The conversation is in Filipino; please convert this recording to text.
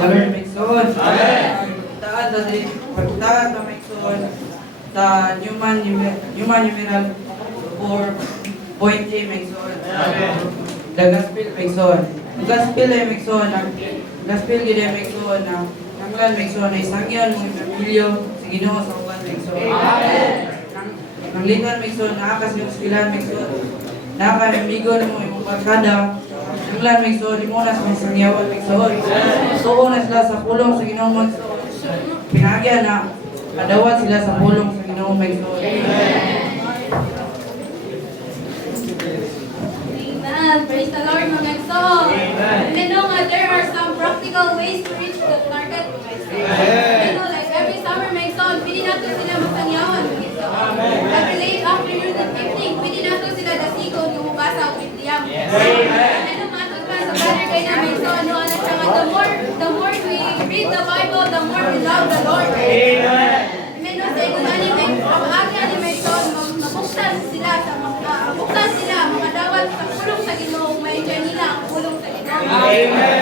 Amen. Migsoon. Pagtaan na migsoon sa human numeral 4.3 migsoon. The gospel migsoon. The gospel ay migsoon. Gospel gid ay migsoon na nanglan migsoon ay sangyan mo pamilya sa Ginoo sa uban migsoon. Amen. Nanglingan migsoon naakas yung silan migsoon. Nakamigon mo imong barkada. Nanglan migsoon imo na sa sangyawan migsoon. Tuo na sila sa pulong sa Ginoo migsoon. Pinagyan na kadawat sila sa pulong sa Ginoo migsoon. Amen. Praise the Lord, mga Igsoon. You know nga, there are some practical ways to reach the target, mga Igsoon. You know, like every summer, mga Igsoon, pwede nato sila masangyawan, mga Igsoon. Every late afternoon and evening, pwede nato sila dasikon yung mubasa o itiyam. Ano matod pa sa banner kayo na, mga Igsoon, no, ano siya nga, the more we read the Bible, the more we love the Lord. Amen. Sa ikong anime, pag-agi anime Igsoon, mabuksan sila sa mga dawat sa pulong sa Ginoo, may enjoy nila ang pulong sa Ginoo. Amen.